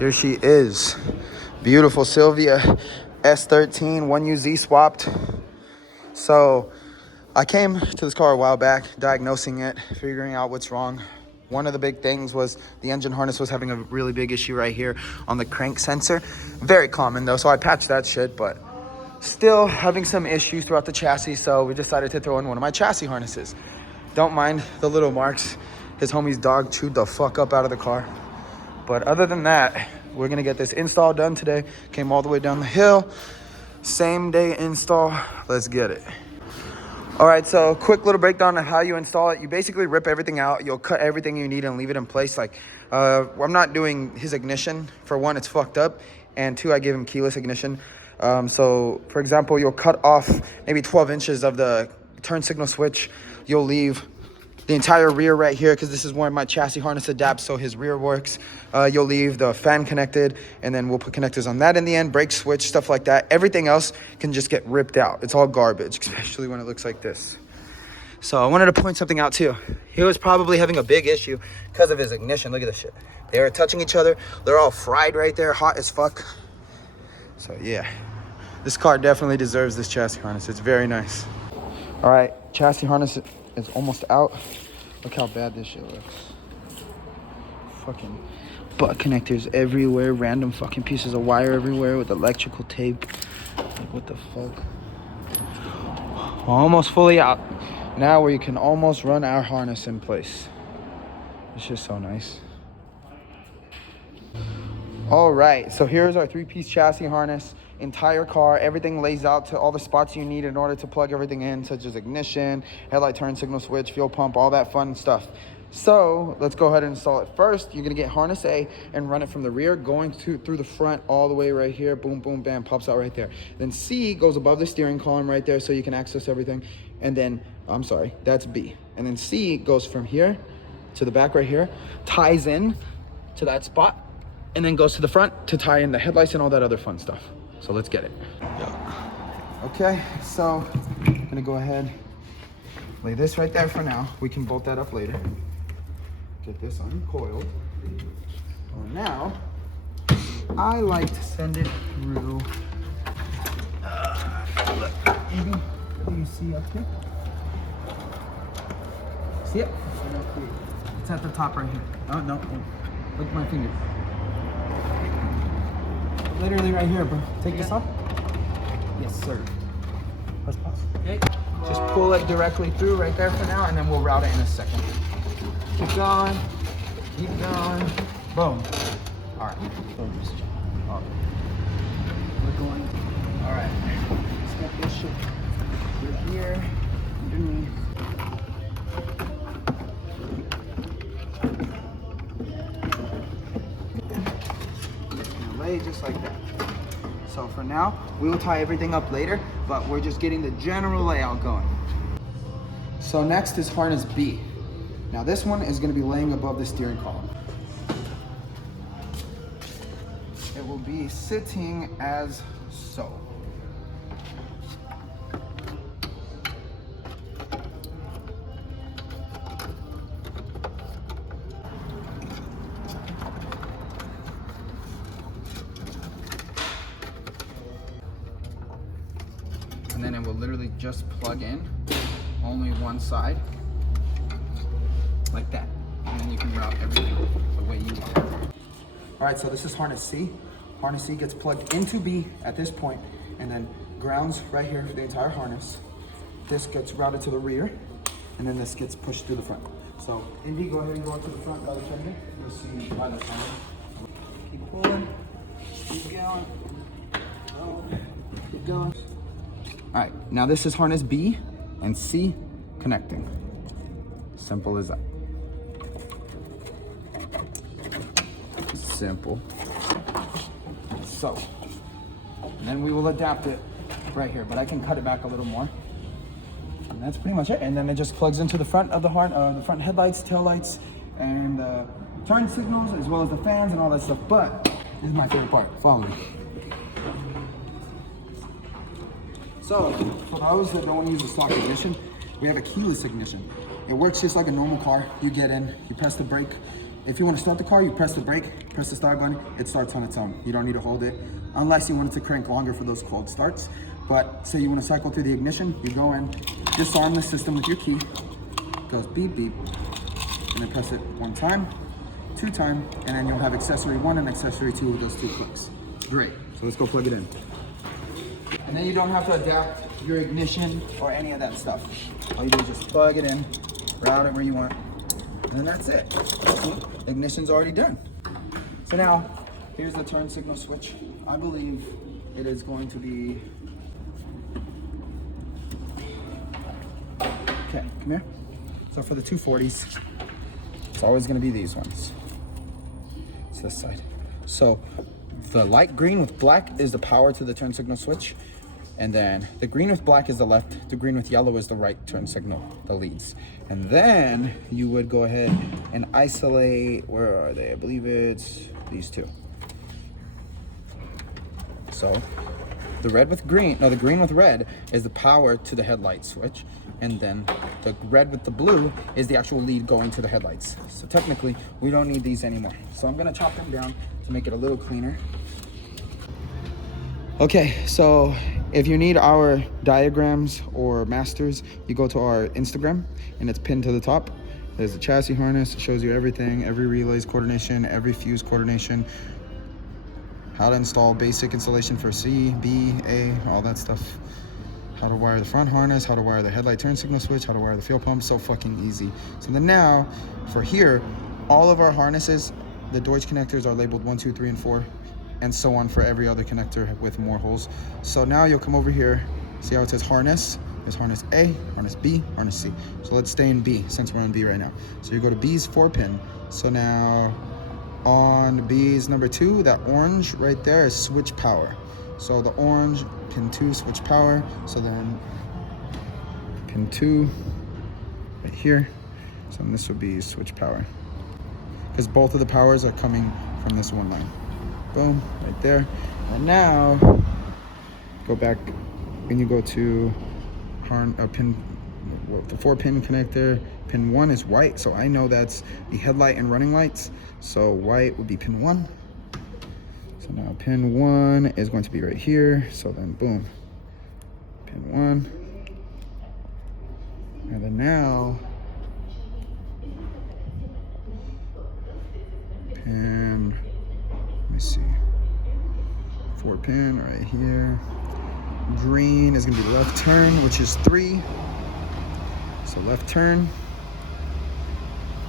Here she is. Beautiful Silvia S13, 1UZ swapped. So I came to this car a while back, diagnosing it, figuring out what's wrong. One of the big things was the engine harness was having a really big issue right here on the crank sensor. Very common though, so I patched that shit, but still having some issues throughout the chassis, so we decided to throw in one of my chassis harnesses. Don't mind the little marks. His homie's dog chewed the fuck up out of the car. But other than that, we're gonna get this install done today. Came all the way down the hill. Same day install, let's get it. All right, so quick little breakdown of how you install it. You basically rip everything out. You'll cut everything you need and leave it in place. Like, I'm not doing his ignition. For one, it's fucked up. And two, I gave him keyless ignition. So for example, you'll cut off maybe 12 inches of the turn signal switch. You'll leave the entire rear right here, because this is where my chassis harness adapts so his rear works. You'll leave the fan connected, and then we'll put connectors on that in the end, brake switch, stuff like that. Everything else can just get ripped out. It's all garbage, especially when it looks like this. So I wanted to point something out too. He was probably having a big issue because of his ignition. Look at this shit. They are touching each other. They're all fried right there, hot as fuck. So yeah, this car definitely deserves this chassis harness. It's very nice. All right, chassis harness is almost out. Look how bad this shit looks. Fucking butt connectors everywhere, random fucking pieces of wire everywhere with electrical tape. Like, what the fuck? Almost fully out. Now where you can almost run our harness in place. It's just so nice. All right, so here's our 3-piece chassis harness. Entire car, everything lays out to all the spots you need in order to plug everything in, such as ignition, headlight turn signal switch, fuel pump, all that fun stuff. So let's go ahead and install it. First, you're gonna get harness A and run it from the rear, going through the front all the way right here. Boom, boom, bam, pops out right there. Then C goes above the steering column right there so you can access everything. And then, I'm sorry, that's B. And then C goes from here to the back right here, ties in to that spot, and then goes to the front to tie in the headlights and all that other fun stuff. So let's get it. Okay, so I'm gonna go ahead, lay this right there for now. We can bolt that up later. Get this uncoiled. So now, I like to send it through. Look, maybe, do you see up here? See it? It's at the top right here. Oh, no, look at my finger. Literally right here, bro. Take this off. Yes, sir. Press pause. Okay. Just pull it directly through right there for now, and then we'll route it in a second. Keep going. Keep going. Boom. All right. All right. We're going. All right. Let's get this shit right here. Underneath. Just like that. So for now, we will tie everything up later, but we're just getting the general layout going. So next is harness B. Now this one is going to be laying above the steering column. It will be sitting as so. And then it will literally just plug in only one side, like that. And then you can route everything the way you want. All right, so this is harness C. Harness C gets plugged into B at this point, and then grounds right here for the entire harness. This gets routed to the rear, and then this gets pushed through the front. So Indy, go ahead and go up to the front, the other side. You'll see by the side. Keep pulling, keep going, keep going. All right, now this is harness B and C connecting. Simple as that. Simple. So, and then we will adapt it right here, but I can cut it back a little more. And that's pretty much it. And then it just plugs into the front of the front headlights, tail lights, and the turn signals, as well as the fans and all that stuff. But this is my favorite part. Follow me. So, for those that don't want to use a stock ignition, we have a keyless ignition. It works just like a normal car. You get in, you press the brake, if you want to start the car, you press the brake, press the start button, it starts on its own. You don't need to hold it, unless you want it to crank longer for those cold starts. But say you want to cycle through the ignition, you go in, disarm the system with your key, goes beep beep, and then press it 1 time, 2 times, and then you'll have accessory 1 and accessory 2 with those 2 clicks. Great, so let's go plug it in. And then you don't have to adapt your ignition or any of that stuff. All you do is just plug it in, route it where you want, and then that's it. Ignition's already done. So now, here's the turn signal switch. I believe it is going to be, okay, come here. So for the 240s, it's always gonna be these ones. It's this side. So the light green with black is the power to the turn signal switch. And then the green with black is the left, the green with yellow is the right turn signal, the leads. And then you would go ahead and isolate, where are they? I believe it's these 2. So the red with green, no, the green with red is the power to the headlight switch. And then the red with the blue is the actual lead going to the headlights. So technically, we don't need these anymore. So I'm gonna chop them down to make it a little cleaner. Okay, so if you need our diagrams or masters, you go to our Instagram and it's pinned to the top. There's a chassis harness, it shows you everything, every relays coordination, every fuse coordination, how to install basic installation for C, B, A, all that stuff. How to wire the front harness, how to wire the headlight turn signal switch, how to wire the fuel pump, so fucking easy. So then now, for here, all of our harnesses, the Deutsch connectors are labeled 1, 2, 3, and 4. And so on for every other connector with more holes. So now you'll come over here, see how it says harness? There's harness A, harness B, harness C. So let's stay in B since we're on B right now. So you go to B's 4-pin. So now on B's number 2, that orange right there is switch power. So the orange, pin 2, switch power. So then pin 2 right here. So this would be switch power. Because both of the powers are coming from this one line. Boom, right there. And now, go back, when you go to pin, the 4-pin connector, pin 1 is white, so I know that's the headlight and running lights. So white would be pin 1. So now pin 1 is going to be right here. So then boom, pin 1. And then now, pin, let me see, 4-pin right here. Green is gonna be left turn, which is 3. So left turn,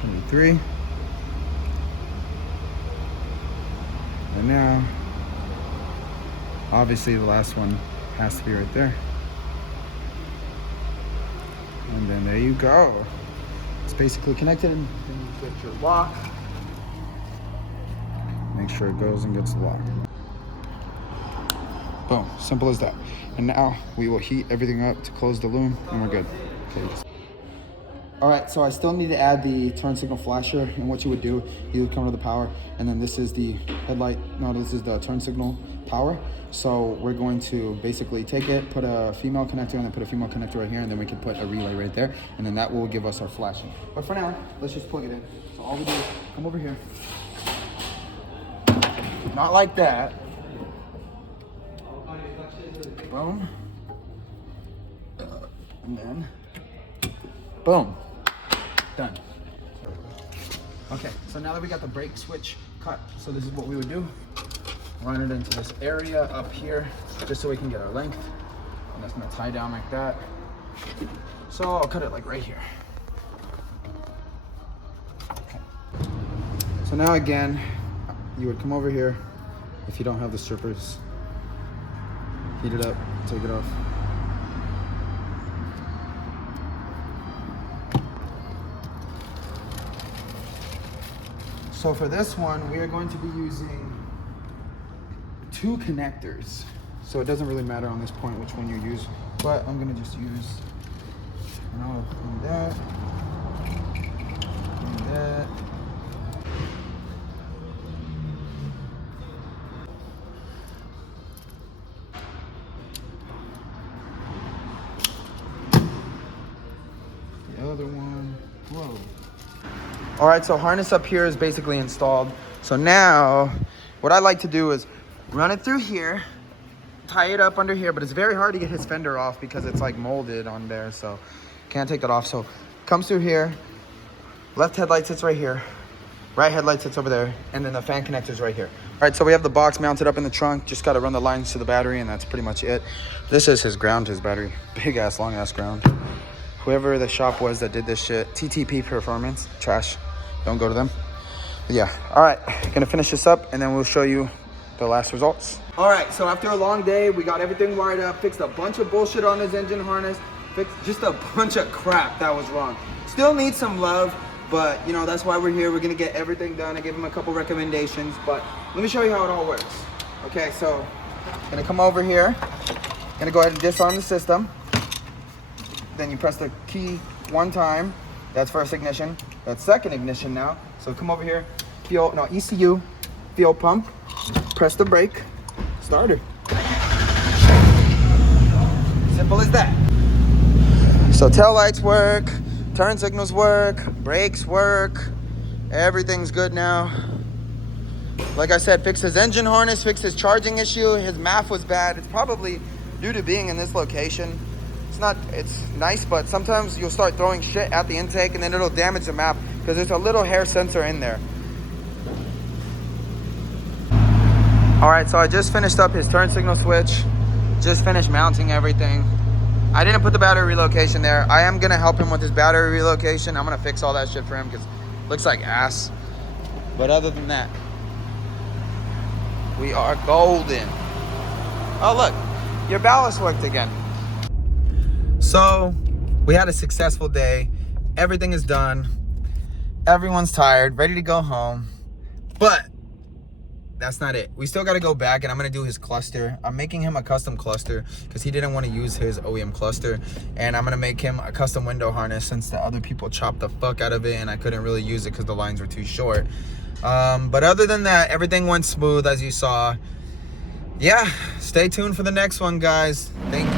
gonna be 3. And now, obviously the last one has to be right there. And then there you go. It's basically connected. And then you get your lock. Make sure it goes and gets the lock. Boom, simple as that. And now we will heat everything up to close the loom and we're good. Okay. All right, so I still need to add the turn signal flasher, and what you would do, you would come to the power, and then this is the headlight, no, this is the turn signal power. So we're going to basically take it, put a female connector, and then put a female connector right here, and then we can put a relay right there, and then that will give us our flashing. But for now, let's just plug it in. So all we do is come over here. Not like that. Boom. And then, boom. Done. Okay, so now that we got the brake switch cut, so this is what we would do. Run it into this area up here, just so we can get our length. And that's gonna tie down like that. So I'll cut it like right here. Okay. So now again, you would come over here. If you don't have the strippers, heat it up, take it off. So for this one, we are going to be using 2 connectors. So it doesn't really matter on this point which one you use, but I'm gonna just use, and I'll do that, and that. The other one, whoa. All right, so harness up here is basically installed. So now what I like to do is run it through here, tie it up under here, but it's very hard to get his fender off because it's like molded on there, so can't take that off. So comes through here, left headlight sits right here, right headlight sits over there, and then the fan connector's right here. All right, so we have the box mounted up in the trunk, just gotta run the lines to the battery, and that's pretty much it. This is his ground, his battery. Big ass, long ass ground. Whoever the shop was that did this shit, TTP Performance, trash. Don't go to them. But yeah, all right, gonna finish this up and then we'll show you the last results. All right, so after a long day, we got everything wired up, fixed a bunch of bullshit on his engine harness, fixed just a bunch of crap that was wrong. Still needs some love, but you know, that's why we're here. We're gonna get everything done. I gave him a couple recommendations, but let me show you how it all works. Okay, so gonna come over here, gonna go ahead and disarm the system. Then you press the key one time. That's first ignition. That's second ignition now. So come over here, ECU, fuel pump, press the brake, starter. Simple as that. So tail lights work, turn signals work, brakes work, everything's good now. Like I said, fixed his engine harness, fixed his charging issue. His MAF was bad. It's probably due to being in this location. It's nice, but sometimes you'll start throwing shit at the intake and then it'll damage the map because there's a little hair sensor in there. All right, so I just finished up his turn signal switch, just finished mounting everything. I didn't put the battery relocation there. I am gonna help him with his battery relocation. I'm gonna fix all that shit for him because it looks like ass. But other than that, we are golden. Oh look, your ballast worked again. So we had a successful day. Everything is done. Everyone's tired, ready to go home. But that's not it. We still got to go back and I'm going to do his cluster. I'm making him a custom cluster because he didn't want to use his OEM cluster. And I'm going to make him a custom window harness since the other people chopped the fuck out of it and I couldn't really use it because the lines were too short. But other than that, everything went smooth as you saw. Yeah, stay tuned for the next one, guys. Thank you.